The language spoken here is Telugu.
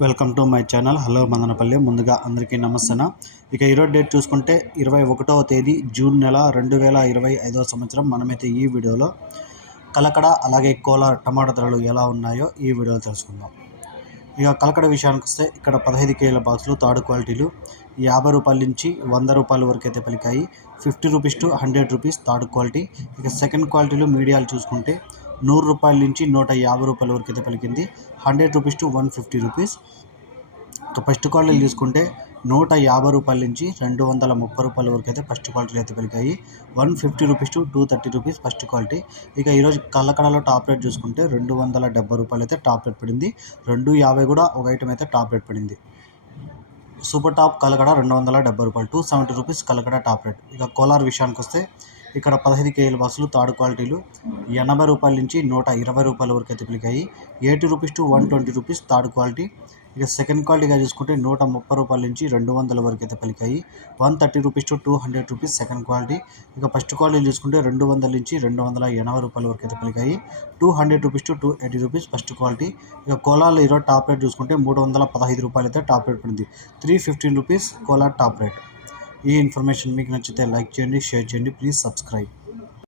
Welcome to my channel. Hello Madanapalle. ముందుగా అందరికీ నమస్తేన? ఇక ఈరోజు డేట్ చూసుకుంటే ఇరవై ఒకటవ తేదీ జూన్ నెల రెండు వేల ఇరవై ఐదవ సంవత్సరం. మనమైతే ఈ వీడియోలో కలకడ అలాగే కోలార్ టమాటా ధరలు ఎలా ఉన్నాయో ఈ వీడియోలో తెలుసుకుందాం. ఇక కలకడ విషయానికి వస్తే ఇక్కడ పదహైదు కేజీల బాక్సులు థర్డ్ క్వాలిటీలు యాభై రూపాయల నుంచి వంద రూపాయల వరకు అయితే పలికాయి. Fifty rupees to hundred rupees third quality. ఇక సెకండ్ క్వాలిటీలు మీడియాలు చూసుకుంటే నూరు రూపాయల నుంచి నూట యాభై రూపాయల వరకు అయితే పలికింది. Hundred rupees to one fifty rupees. ఇక ఫస్ట్ క్వాలిటీలు తీసుకుంటే నూట యాభై రూపాయల నుంచి రెండు వందల ముప్పై రూపాయల వరకు అయితే ఫస్ట్ క్వాలిటీలు అయితే పెరిగాయి one fifty rupees to two thirty rupees first quality. ఇక ఈరోజు కళ్ళకడలో టాప్ రేట్ చూసుకుంటే రెండు వందల డెబ్బై రూపాయలు అయితే టాప్ రేట్ పడింది. రెండు యాభై కూడా ఒక ఐటమ్ అయితే టాప్ రేట్ పడింది. సూపర్ టాప్ కలకడ రెండు వందల డెబ్బై రూపాయలు. Two seventy rupees Kalakada top rate. ఇక కోలార్ విషయానికి వస్తే ఇక్కడ పదహైదు కేజీల బస్సులు తాడు క్వాలిటీలు ఎనభై రూపాయల నుంచి నూట ఇరవై రూపాయల వరకు అయితే పిలికాయి eighty rupees to one twenty rupees third quality. ఇక సెకండ్ క్వాలిటీగా చూసుకుంటే నూట ముప్పై రూపాయల నుంచి రెండు వందల వరకు అయితే పలికాయి. One thirty rupees to two hundred rupees second quality ఇక ఫస్ట్ క్వాలిటీ చూసుకుంటే రెండు వందల నుంచి రెండు వందల ఎనభై రూపాయల వరకు అయితే పలికాయి. Two hundred rupees to two eighty rupees first quality ఇక కోలాలో ఈరోజు టాప్ రేట్ చూసుకుంటే మూడు వందల పదహైదు రూపాయలు అయితే టాప్ రేట్ పడింది. Three fifteen rupees Kolar top rate. ఈ ఇన్ఫర్మేషన్ మీకు నచ్చితే లైక్ చేయండి షేర్ చేయండి ప్లీజ్ సబ్స్క్రైబ్.